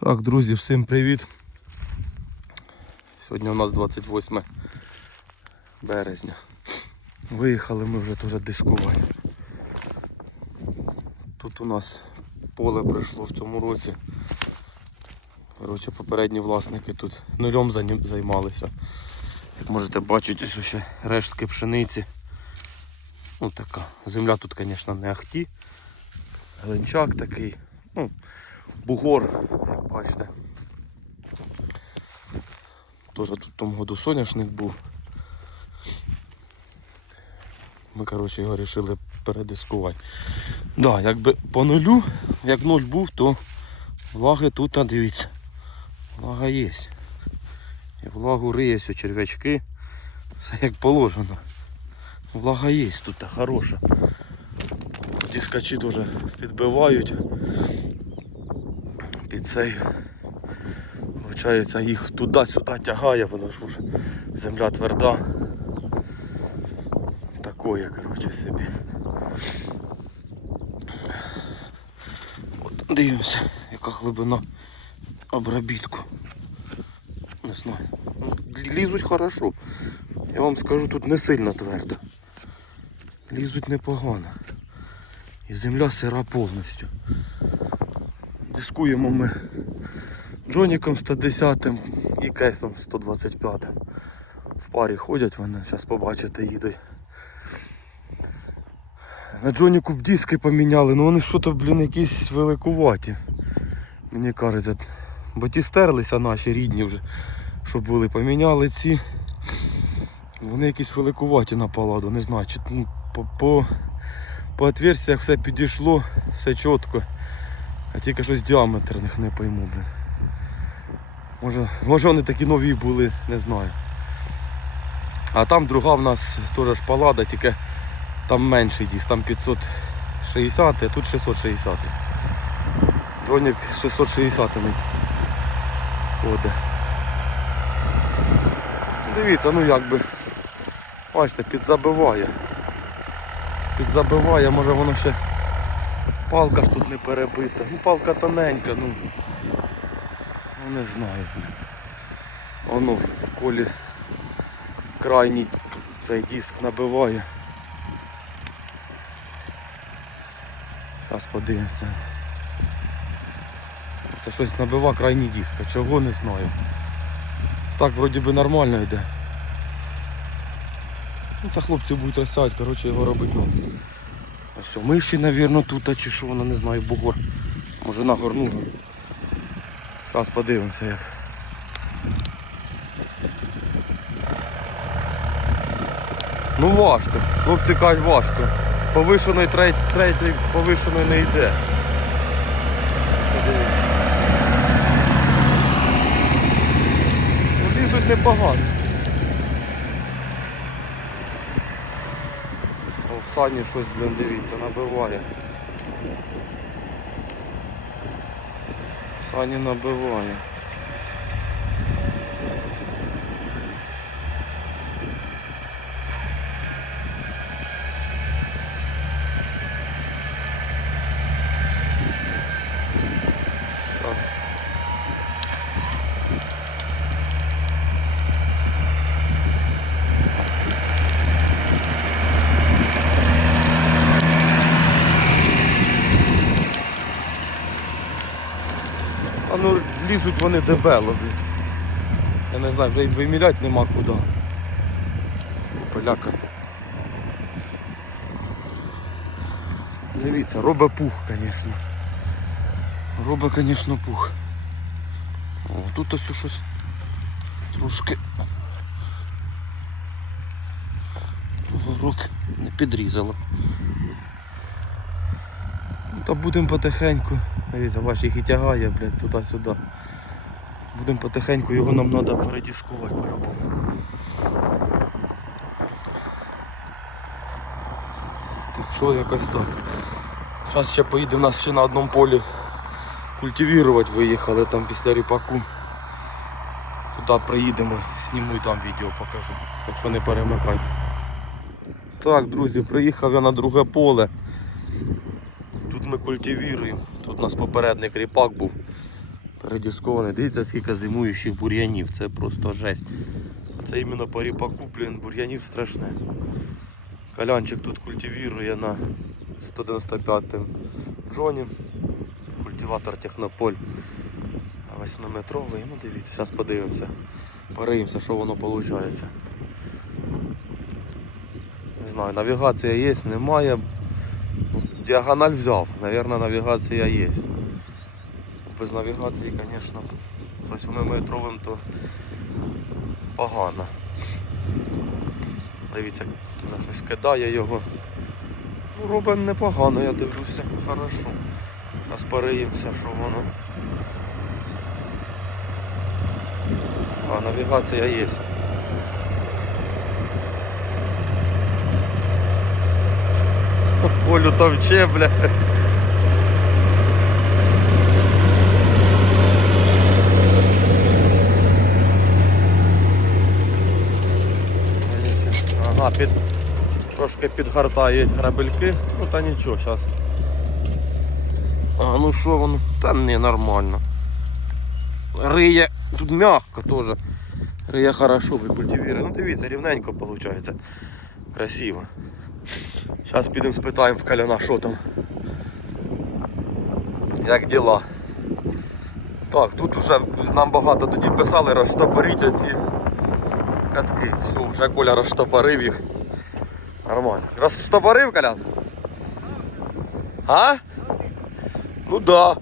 Так, друзі, всім привіт. Сьогодні у нас 28 березня. Виїхали ми вже теж дискувати. Тут у нас поле прийшло в цьому році. Коротше, попередні власники тут нульом занім- займалися. Як можете бачити, ось ще рештки пшениці. Ну така. Земля тут, звісно, не ахті. Глинчак такий. Ну, бугор, як бачите. Теж тут тому году соняшник був. Ми, коротше, його вирішили передискувати. Да, якби по нулю, як нуль був, то влаги тут, а дивіться, влага є. І влагу риється, черв'ячки, все як положено. Влага є тут хороша. Дискачі теж підбивають під цей. Виходить, їх туди-сюди тягає, тому що ж земля тверда. Такое, коротше, собі. От, дивимося, яка глибина обробітку. Не знаю. Лізуть хорошо. Я вам скажу, тут не сильно твердо. Лізуть непогано. І земля сира повністю. Дискуємо ми Джоніком 110 і кейсом 125. В парі ходять вони, зараз побачите, їдуть. На Джоніку б диски поміняли, ну вони що-то, блін, якісь великуваті. Мені кажеться. Бо наші рідні вже, що були, поміняли ці. Вони якісь великуваті на паладу, не знаю, чи ну, по, по, по отверстиях все підійшло, все чітко. А тільки щось діаметр них не пойму, блін. Може, може вони такі нові були, не знаю. А там друга в нас теж палада, тільки там менший диск, там 560, а тут 660. Джонік 660 ходить. Дивіться, ну як би. Бачите, підзабиває. Підзабиває, може воно ще палка ж тут не перебита. Ну палка тоненька, ну. Ну не знаю. Воно в колі крайній цей диск набиває. Зараз подивимося. Це щось набива крайній диск, а чого не знаю. Так вроді би нормально йде. Ну та хлопці будуть розсядь, коротше його робити надо. Все, миші, мабуть, тут, а чи що, вона не знаю, бугор. Може нагорнула. Зараз подивимося як. Ну важко. Хлопці кажуть важко. Повишеної треть, третьої повишеної не йде. Ну, лізуть непогано. О, в сані щось, блін, дивіться, набиває. Сані набиває. Зараз. А ну лізуть вони дебело. Я не знаю, вже й виміряти нема куди. Поляка. Дивіться, робить пух, звісно. Робить, звісно, пух. О, тут ось щось трошки горок не підрізало. Та будемо потихеньку. Дивіться, бачиш, їх і тягає, блядь, туди-сюди. Будемо потихеньку, його нам треба передіскувати по-любому. Так що якось так. Зараз ще поїде в нас ще на одному полі культивувати виїхали там після ріпаку. Туди приїдемо, зніму і там відео покажу. Так що не перемикайте. Так, друзі, приїхав я на друге поле. Тут. Тут у нас попередник ріпак був. Передіскований. Дивіться, скільки зимуючих бур'янів. Це просто жесть. А це іменно по ріпаку, блін, бур'янів страшне. Калянчик тут культивірує на 195 джоні. Культиватор Технополь 8-метровий. Ну дивіться, зараз подивимося. Пориємося, що воно виходить. Не знаю, навігація є, немає. Діагональ взяв, Наверно, навігація є. Без навігації, звісно, з 8-метровим то погано. Дивіться, тут щось кидає його. Ну, робить непогано, я дивлюся, хорошо. Зараз пориємося, що воно. А, навігація є. Колю товче, бля. Ага, під, трошки підгортають грабельки, ну та нічого, зараз. А, ну що воно? Та не нормально. Риє, тут м'яко теж. Риє хорошо, викультивірує. Ну дивіться, рівненько виходить. Красиво. Зараз підемо спитаємо в Каляна, що там. Як діла? Так, тут вже нам багато тоді писали, розштопоріть оці катки. Все, вже Коля розштопорив їх. Нормально. Розштопорив, Колян? А? Ну да.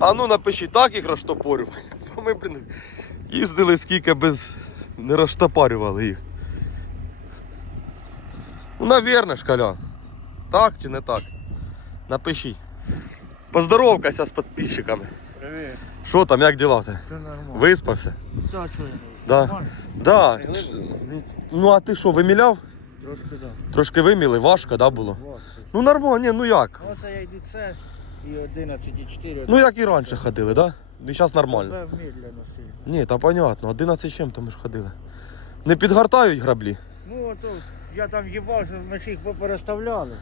А ну напиши, так їх розштопорю. Ми, блін, їздили скільки без. не розштопарювали їх. Ну, навірно ж, Колян. Так чи не так? Напишіть. Поздоровкайся з підписчиками. Привіт, Що там, як діла? ти? все нормально. Виспався? Так, що я Да. Да. Ну а ти що, виміляв? Трошки да. Трошки виміли, важко, да, було? Важко. Ну нормально, ні, ну як? Оце я йду це і 11, і 4. Ну як і раніше ходили, да? Ну зараз нормально. Тебе медленно сильно. Ні, та понятно, 11 чим то ми ж ходили. Не підгортають граблі? Ну ото я там їбав, що ми ж їх попереставляли.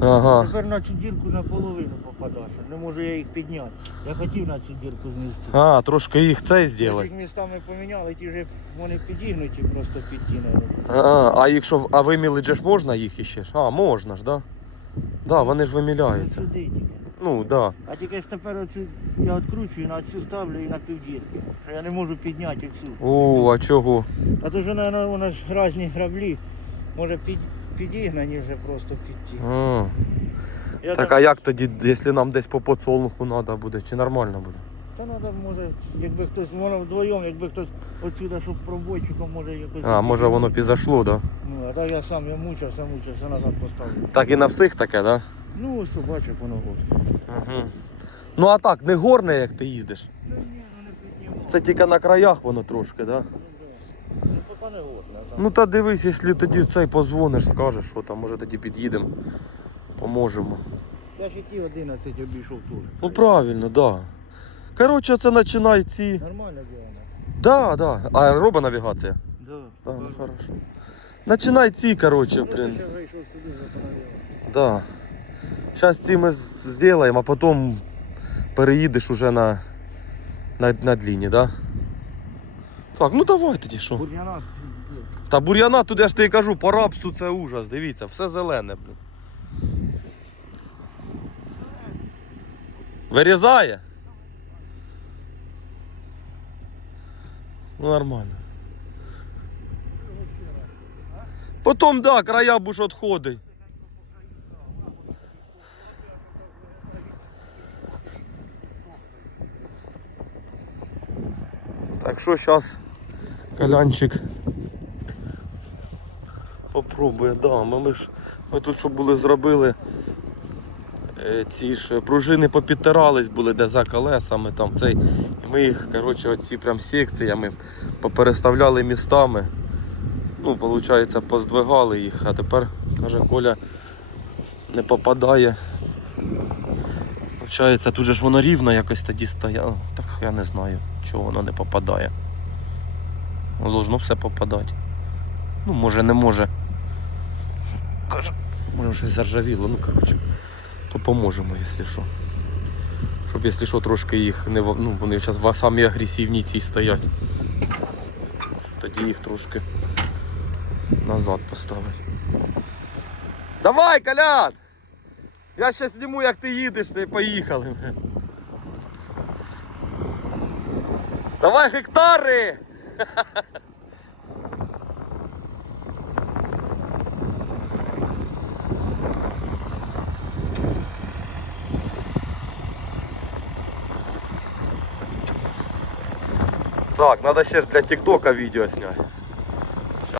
Ага. Тепер на цю дірку наполовину попадаш. Не можу я їх підняти. Я хотів на цю дірку знести. А, трошки їх цей Ми зробити. їх містами поміняли, ті вже вони підігнуті просто під тіною. А, а якщо а вимілити ж можна їх іще ж? А, можна ж, да? Да, вони ж виміляються. Сюди тільки. Ну, да. А тільки ж тепер оцю я відкручую, на цю ставлю і на півдірки. Що я не можу підняти цю. О, а чого? А то ж вона, вона ж різні граблі. Може під, підігнані вже просто під ті. А. Я Так а як тоді, якщо нам десь по подсолнуху треба буде, чи нормально буде? Та треба, може, якби хтось, воно вдвоєм, якби хтось отсюди, щоб пробойчиком, може якось. А, може воно підзайшло, да? Ну, а так я сам я мучився, мучився, назад поставив. Так і на всіх таке, да? Ну, ось бачу, воно горить. Угу. Ну а так, не горне, як ти їздиш. Ні, не піднімав. Це тільки на краях воно трошки, да? Ну, поки не там- Ну та дивись, якщо тоді цей позвониш, скажеш, що там, може тоді під'їдемо, поможемо. Я ж і ті 11 обійшов теж. Ну правильно, да. Коротше, це починай ці. Нормально діло. Да, да. А робить навігація? Да. Да, ну хорошо. Починай ці, сюди, вже понарівав. Да. Зараз ці ми зробимо, а потім переїдеш уже на, на, на длині, да? Так, ну давай тоді що. Бур'яна. Та бур'яна туди ж тобі кажу, по рапсу це ужас, дивіться, все зелене, блін. Вирізає? Ну нормально. Потім, да, края будеш відходить. Так що зараз калянчик попробує, да, ми, ж ми тут щоб були зробили е, ці ж пружини попідтирались були де за колесами там цей. І ми їх, коротше, оці прям секціями попереставляли містами. Ну, виходить, поздвигали їх, а тепер, каже, Коля не попадає. Получається, тут же ж воно рівно якось тоді стояло. Так я не знаю, чого воно не попадає. Должно все попадати. Ну, може, не може. Може щось заржавіло, ну коротше. То поможемо, якщо що. Щоб якщо що трошки їх не ну, вони зараз самі агресивні ці стоять. Щоб тоді їх трошки назад поставити. Давай, Колян! Я ще зніму, як ти їдеш, й поїхали. Давай гектари! Так, надо ж для ТикТока відео зняти.